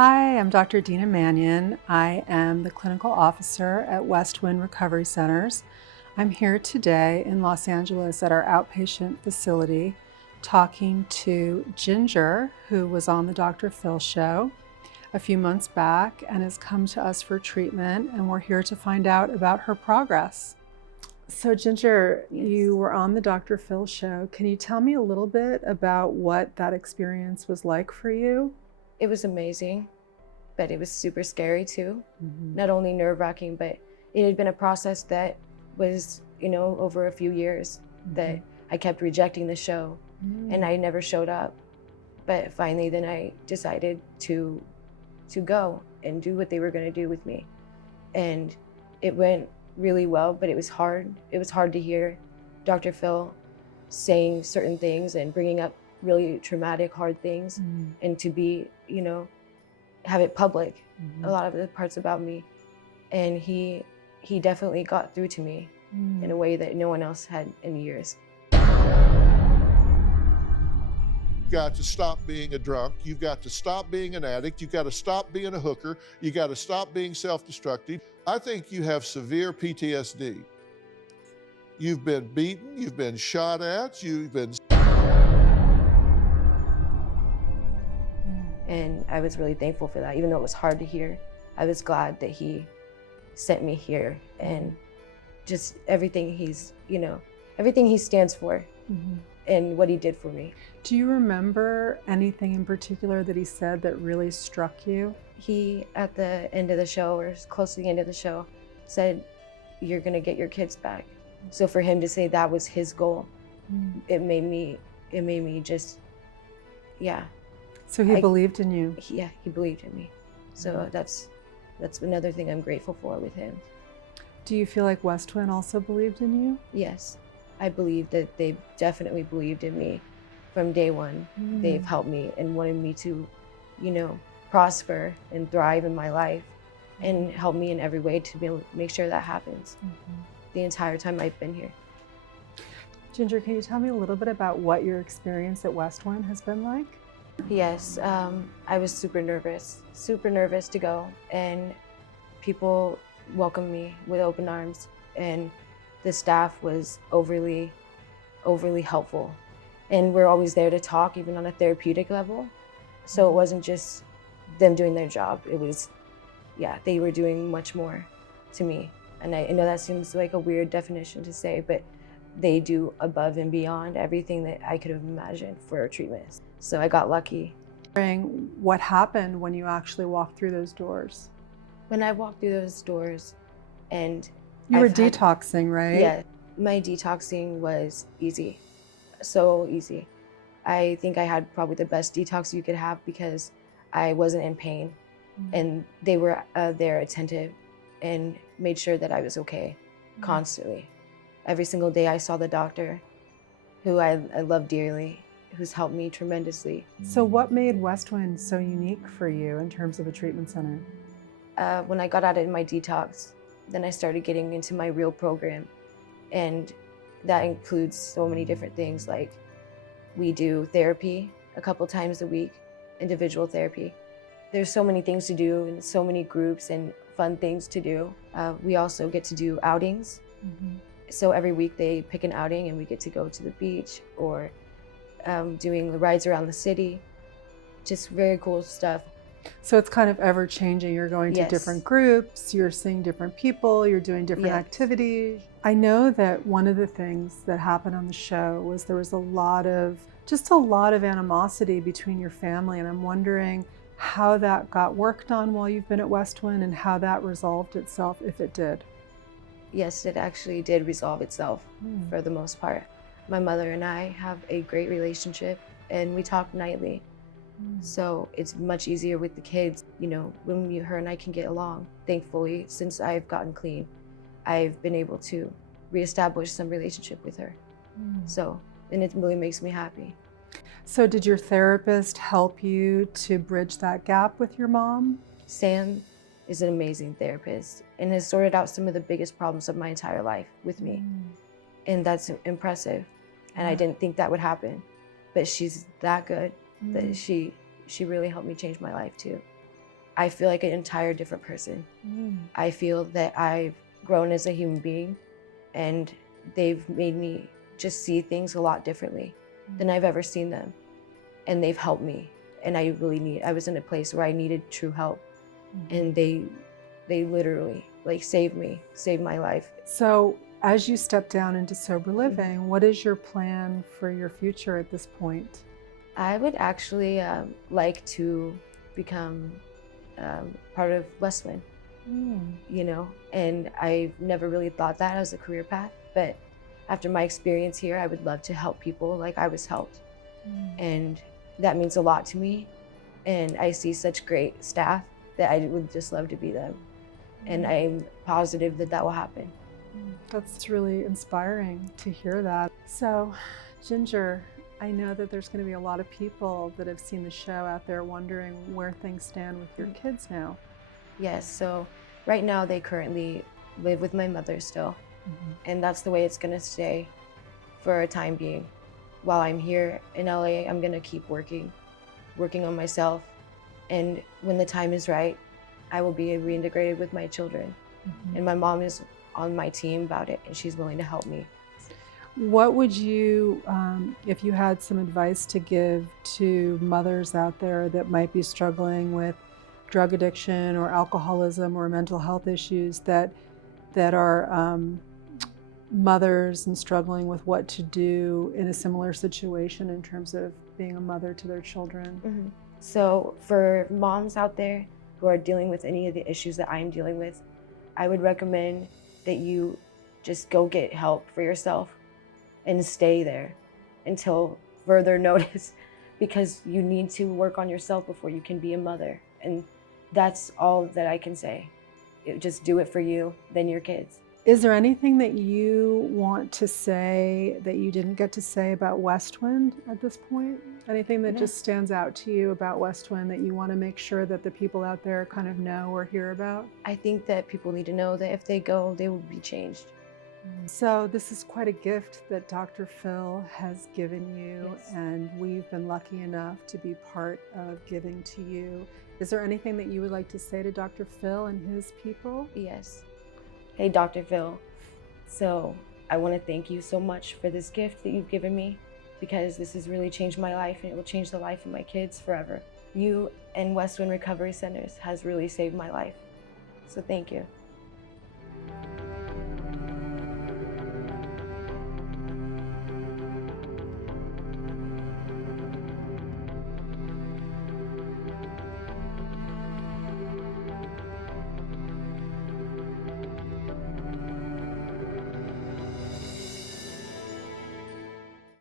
Hi, I'm Dr. Dina Mannion. I am the clinical officer at Westwind Recovery Centers. I'm here today in Los Angeles at our outpatient facility talking to Ginger, who was on the Dr. Phil show a few months back and has come to us for treatment, and we're here to find out about her progress. So Ginger, you were on the Dr. Phil show. Can you tell me a little bit about what that experience was like for you? It was amazing, but it was super scary too. Mm-hmm. Not only nerve-wracking, but it had been a process that was, over a few years that I kept rejecting the show and I never showed up. But finally, then I decided to go and do what they were going to do with me. And it went really well, but it was hard. It was hard to hear Dr. Phil saying certain things and bringing up really traumatic, hard things, and to be, have it public, a lot of the parts about me. And he definitely got through to me in a way that no one else had in years. You've got to stop being a drunk. You've got to stop being an addict. You've got to stop being a hooker. You got to stop being self-destructive. I think you have severe PTSD. You've been beaten, you've been shot at, you've been... And I was really thankful for that. Even though it was hard to hear, I was glad that he sent me here and just everything everything he stands for and what he did for me. Do you remember anything in particular that he said that really struck you? He, at the end of the show, or close to the end of the show, said, "You're gonna get your kids back." So for him to say that was his goal, it made me just, yeah. So he believed in you? Yeah, he believed in me. So that's another thing I'm grateful for with him. Do you feel like Westwind also believed in you? Yes, I believe that they definitely believed in me from day one. They've helped me and wanted me to, prosper and thrive in my life and help me in every way to be able to make sure that happens the entire time I've been here. Ginger, can you tell me a little bit about what your experience at Westwind has been like? Yes, I was super nervous to go, and people welcomed me with open arms, and the staff was overly helpful. And we're always there to talk, even on a therapeutic level. So it wasn't just them doing their job. It was, they were doing much more to me. And I know that seems like a weird definition to say, but they do above and beyond everything that I could have imagined for treatment. So I got lucky. What happened when you actually walked through those doors? When I walked through those doors and you were detoxing, right? Yeah, my detoxing was easy, so easy. I think I had probably the best detox you could have because I wasn't in pain and they were there attentive and made sure that I was okay constantly. Every single day I saw the doctor, who I love dearly, who's helped me tremendously. So what made Westwind so unique for you in terms of a treatment center? When I got out of my detox, then I started getting into my real program. And that includes so many different things, like we do therapy a couple times a week, individual therapy. There's so many things to do and so many groups and fun things to do. We also get to do outings. So every week they pick an outing and we get to go to the beach or doing the rides around the city. Just very cool stuff. So it's kind of ever changing. You're going to different groups, you're seeing different people, you're doing different activities. I know that one of the things that happened on the show was there was a lot of animosity between your family, and I'm wondering how that got worked on while you've been at Westwind and how that resolved itself, if it did. Yes, it actually did resolve itself for the most part. My mother and I have a great relationship and we talk nightly. So it's much easier with the kids, when her and I can get along. Thankfully, since I've gotten clean, I've been able to reestablish some relationship with her. And it really makes me happy. So did your therapist help you to bridge that gap with your mom? Sam is an amazing therapist and has sorted out some of the biggest problems of my entire life with me. And that's impressive. And I didn't think that would happen, but she's that good that she really helped me change my life too. I feel like an entire different person. I feel that I've grown as a human being, and they've made me just see things a lot differently than I've ever seen them. And they've helped me. And I was in a place where I needed true help. And they literally like saved me, saved my life. So, as you step down into sober living, what is your plan for your future at this point? I would actually like to become part of Westwind, you know, and I've never really thought that as a career path, but after my experience here, I would love to help people like I was helped. And that means a lot to me. And I see such great staff that I would just love to be them. And I'm positive that that will happen. That's really inspiring to hear that. So, Ginger, I know that there's going to be a lot of people that have seen the show out there wondering where things stand with your kids now. Yes, so right now they currently live with my mother still. And that's the way it's gonna stay for a time being. While I'm here in LA, I'm gonna keep working on myself. And when the time is right, I will be reintegrated with my children. And my mom is on my team about it, and she's willing to help me. What would you, if you had some advice to give to mothers out there that might be struggling with drug addiction or alcoholism or mental health issues that are mothers and struggling with what to do in a similar situation in terms of being a mother to their children? So for moms out there who are dealing with any of the issues that I'm dealing with, I would recommend that you just go get help for yourself and stay there until further notice, because you need to work on yourself before you can be a mother. And that's all that I can say. Just do it for you, then your kids. Is there anything that you want to say that you didn't get to say about Westwind at this point? Anything that just stands out to you about Westwind that you want to make sure that the people out there kind of know or hear about? I think that people need to know that if they go, they will be changed. So this is quite a gift that Dr. Phil has given you, Yes. and we've been lucky enough to be part of giving to you. Is there anything that you would like to say to Dr. Phil and his people? Yes. Hey, Dr. Phil. So I want to thank you so much for this gift that you've given me, because this has really changed my life, and it will change the life of my kids forever. You and Westwind Recovery Centers has really saved my life. So thank you.